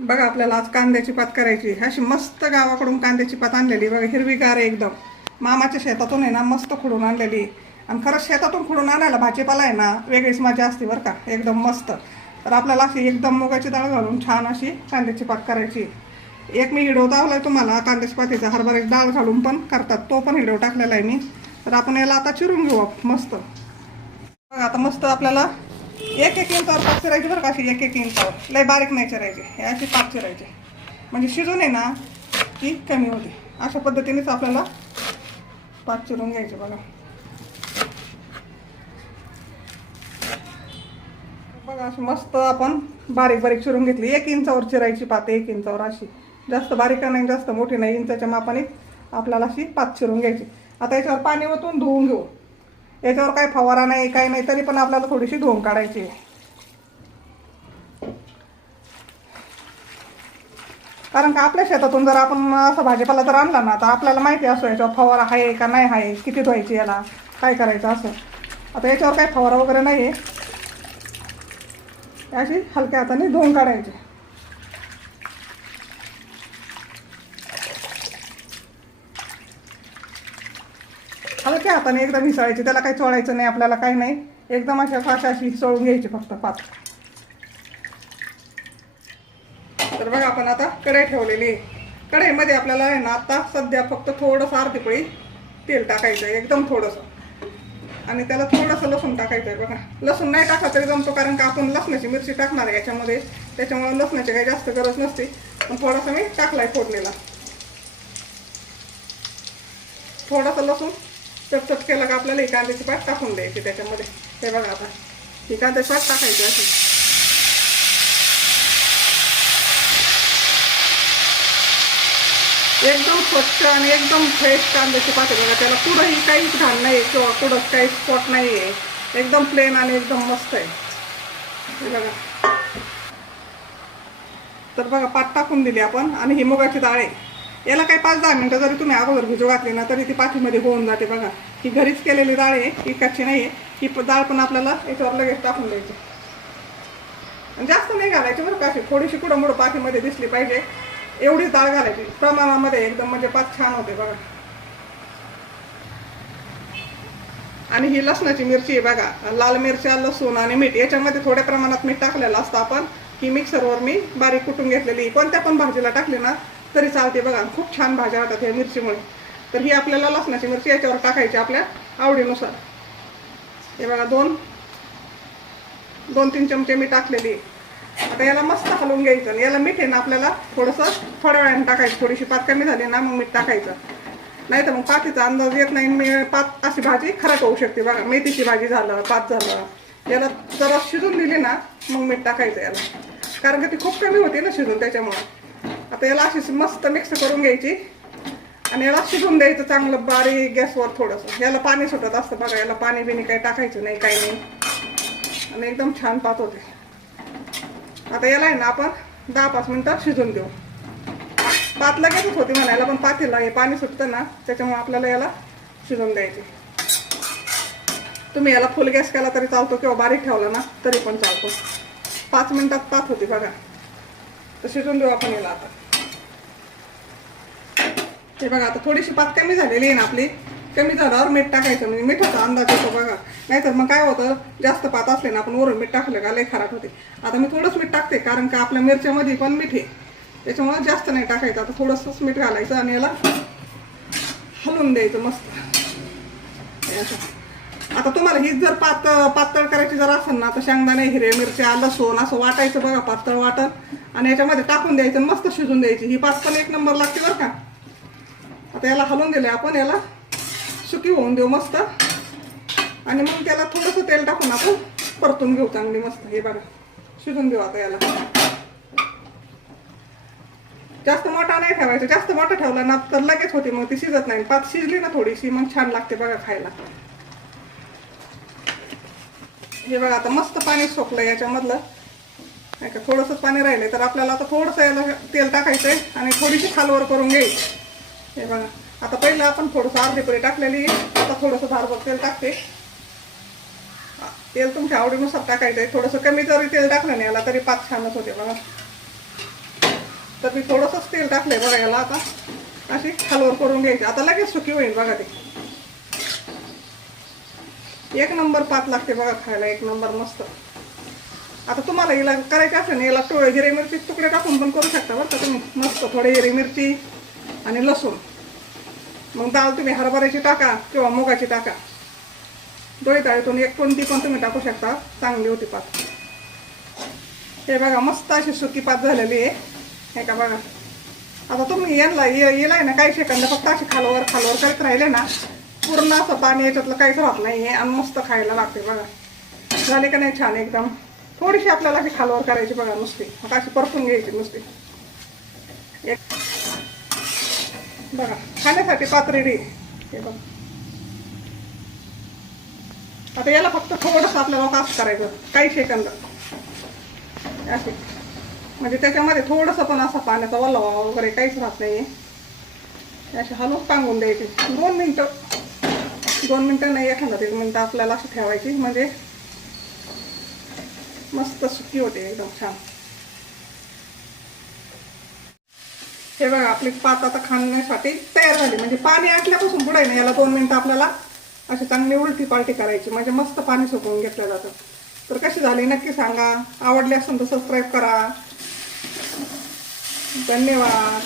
बघा आपल्याला आज कांद्याची पात करायची. अशी मस्त गावाकडून कांद्याची पात आणलेली बघा, हिरवीगार आहे एकदम. मामाच्या शेतातून आहे ना, मस्त खुडून आणलेली. आणि खरंच शेतातून खुडून आणायला भाजीपाला आहे ना, वेगळीच मजा असते बरं का, एकदम मस्त. तर आपल्याला अशी एकदम मुगाची डाळ घालून छान अशी कांद्याची पात करायची. एक मी व्हिडिओ दाखवला आहे तुम्हाला कांद्याची पातीचा, हरभऱ्याची डाळ घालून पण करतात, तो पण व्हिडिओ टाकलेला आहे मी. तर आपण याला आता चिरून घेऊ मस्त. बघा आता मस्त आपल्याला एक इंचावर पात चिरायची बरं का, अशी एक इंचावर, लय बारीक नाही चिरायची, हे अशी पात चिरायची. म्हणजे शिजून आहे ना ती कमी होते. अशा पद्धतीनेच आपल्याला पात चिरून घ्यायची. बघा बघा अशी मस्त आपण बारीक बारीक चिरून घेतली. 1 इंचावर चिरायची पात, 1 इंचावर अशी, जास्त बारीक नाही जास्त मोठी नाही, इंचाच्या मापाने आपल्याला अशी पात चिरून घ्यायची. आता याच्यावर पाणी ओतून धुवून घेऊ. याच्यावर काही फवारा नाही काही नाही, तरी पण आपल्याला थोडीशी धुवून काढायची. कारण का आपल्या शेतातून जर आपण असं भाजीपाला जर आणला ना, तर आपल्याला माहिती असो याच्यावर फवारा आहे का नाही आहे, किती धुवायची, याला काय करायचं असं. आता याच्यावर काही फवारा वगैरे नाही आहे, अशी हलक्या हाताने धुवून काढायची. हलक्या हाताने एकदम हिसळायची, त्याला काही चोळायचं नाही आपल्याला, काही नाही, एकदम अशी हिसळून घ्यायची फक्त पात. तर बघा आपण आता कढई ठेवलेली. कढईमध्ये आपल्याला आहे ना आता सध्या फक्त थोडंसं अर्धी पळी तेल टाकायचं आहे, एकदम थोडंसं. आणि त्याला थोडंसं लसूण टाकायचं आहे. बघा लसूण नाही टाकला तरी जमतो, कारण का आपण लसणाची मिरची टाकणार आहे याच्यामध्ये, त्याच्यामुळे लसणाची काही जास्त गरज नसते. पण थोडासा मी टाकलाय फोडणीला. थोडासा लसूण चटचट केला का आपल्याला ही कांद्याची पात टाकून द्यायची त्याच्यामध्ये. हे बघा आता ही कांद्याची पात टाकायची अशी. एकदम स्वच्छ आणि एकदम फ्रेश कांद्याची पात आहे बघा. त्याला कुठंही काहीच घाण नाही किंवा कुठंच काही स्पॉट नाही आहे, एकदम प्लेन आणि एकदम मस्त आहे. हे बघा तर बघा पात टाकून दिली आपण. आणि ही मुगाची डाळ आहे, याला काही 5-10 मिनटं जरी तुम्ही अगोदर भिजू घातली ना, तरी ती पातीमध्ये होऊन जाते. बघा ही घरीच केलेली डाळ आहे, ही कच्ची नाही आहे. ही डाळ पण आपल्याला याच्यावर लगेच टाकून द्यायची. आणि जास्त नाही घालायची बरं का, अशी थोडीशी कुठं मुठं पातीमध्ये दिसली पाहिजे एवढी डाळ घालायची प्रमाणामध्ये, एकदम म्हणजे पात छान होते. बघा आणि ही लसणाची मिरची आहे बघा, लाल मिरच्या, लसूण आणि मीठ, याच्यामध्ये थोड्या प्रमाणात मीठ टाकलेलं असतं आपण. ही मिक्सरवर मी बारीक कुटून घेतलेली, कोणत्या पण भाजीला टाकली ना तरी चालते. बघा खूप छान भाज्या होतात ह्या मिरचीमुळे. तर ही आपल्याला लसणाची मिरची याच्यावर टाकायची आपल्या आवडीनुसार. हे बघा 2-3 चमचे मी टाकलेली. आता याला मस्त हलवून घ्यायचं. याला मीठ आहे ना आपल्याला थोडंसं थोड्या वेळाने टाकायचं. थोडीशी पात कमी झाली ना मग मीठ टाकायचं, नाही तर मग पातीचा अंदाज येत नाही. मी पात अशी भाजी खराब होऊ शकते. बघा मेथीची भाजी झालं, पात झालं, याला जरा शिजून दिली ना मग मीठ टाकायचं याला, कारण की ती खूप कमी होती ना शिजून, त्याच्यामुळं. आता याला अशी मस्त मिक्स करून घ्यायची आणि याला शिजून द्यायचं चांगलं बारीक गॅसवर. थोडंसं याला पाणी सुटत असतं बघा, याला पाणी बिणी काही टाकायचं नाही, काही नाही, आणि एकदम छान पात होते. आता याला आहे ना आपण 10-5 मिनटं शिजून देऊ. पात लगेचच होती म्हणायला, पण पातीला हे पाणी सुटतं ना, त्याच्यामुळे आपल्याला याला शिजून द्यायची. तुम्ही याला फुल गॅस केला तरी चालतो किंवा बारीक ठेवला ना तरी पण चालतो. 5 मिनिटात पात होती बघा. तर शिजून देऊ आपण याला आता. हे बघा आता थोडीशी पात कमी झालेली आहे ना आपली, कमी झाल्यावर मीठ टाकायचं, म्हणजे मिठाचा अंदाज येतो बघा. नाहीतर मग काय होतं, जास्त पात असले ना आपण वरून मीठ टाकलं का लय खराब होते. आता मी थोडंच मीठ टाकते, कारण का आपल्या मिरच्यामध्ये पण मीठ आहे, त्याच्यामुळे जास्त नाही टाकायचं. आता थोडंसंच मीठ घालायचं आणि याला हलवून द्यायचं मस्त. आता तुम्हाला ही जर पातळ करायची जर असेल ना, तर शेंगदाणे, हिरव्या मिरच्या, लसूण असं वाटायचं बघा, पातळ वाटण, आणि याच्यामध्ये टाकून द्यायचं, मस्त शिजून द्यायची. ही पात पण 1 नंबर लागते बरं का. आता याला हलवून दिले आपण, याला सुकी होऊन देऊ मस्त. आणि मग त्याला थोडंसं तेल टाकून आपण परतून घेऊ चांगली मस्त. हे बघा शिजून देऊ आता याला. जास्त मोठा नाही ठेवायचा, जास्त मोठा ठेवला ना तर लगेच होती, मग ती शिजत नाही. पात शिजली ना थोडीशी मग छान लागते बघा खायला. हे बघा आता मस्त पाणी सोकलं याच्यामधलं, नाही का थोडंसंच पाणी राहिलंय. तर आपल्याला आता थोडंसं याला तेल टाकायचंय आणि थोडीशी खालवर करून घ्यायची. हे बघा आता पहिलं आपण थोडंसं अर्धी पळी टाकलेली, आता थोडंसं धारभर तेल टाकते. तेल तुमच्या आवडीनुसार टाकायचंय. थोडंसं कमी जरी तेल टाकलं नाही याला तरी पात छानच होते बघा. तर मी थोडंसंच तेल टाकलंय बघा याला. आता अशी खालवर करून घ्यायची. आता लगेच सुकी होईल बघा ते. एक नंबर पात लागते बघा खायला, एक नंबर मस्त. आता तुम्हाला हिला करायची असेल ना, याला हिरवी मिरची तुकडे टाकून पण करू शकता बरं का तुम्ही. मस्त थोडी हिरवी मिरची आणि लसूण. मग डाळ तुम्ही हरभऱ्याची टाका किंवा मुगाची टाका. दोन्ही डाळीतून एक कोणती पण तुम्ही टाकू शकता, चांगली होती पात. हे बघा मस्त अशी सुकी पात झालेली आहे. हे का बघा. आता तुम्ही येलाय ना काही सेकंद फक्त अशी खालवर करत राहिले ना, पूर्ण असं पाणी याच्यातलं काहीच राहत नाही आणि मस्त खायला लागते बघा. झाले का नाही छान एकदम. थोडीशी आपल्याला अशी खालवर करायची बघा नुसती. मग अशी परतून घ्यायची नुसती. एक बघा खाण्यासाठी पात रेडी. हे बघा. आता याला फक्त थोडंसं आपल्याला कास करायचं काही सेकंद असे, म्हणजे त्याच्यामध्ये थोडंसं पण असं पाण्याचा ओलावा वगैरे काहीच राहत नाही. असे हलवून टांगून द्यायचे 2 मिनटं नाही, एखादा 1 मिनटं आपल्याला अशी ठेवायची, म्हणजे मस्त सुकी होते एकदम छान. हे बघा आपली पात आता खाण्यासाठी तयार झाली. म्हणजे पाणी आटल्यापासून पुढे ना याला 2 मिनटं आपल्याला अशी चांगली उलटी पालटी करायची, म्हणजे मस्त पाणी सुकवून घेतलं जातं. तर कशी झाली नक्की सांगा. आवडली असेल तर सबस्क्राईब करा. धन्यवाद.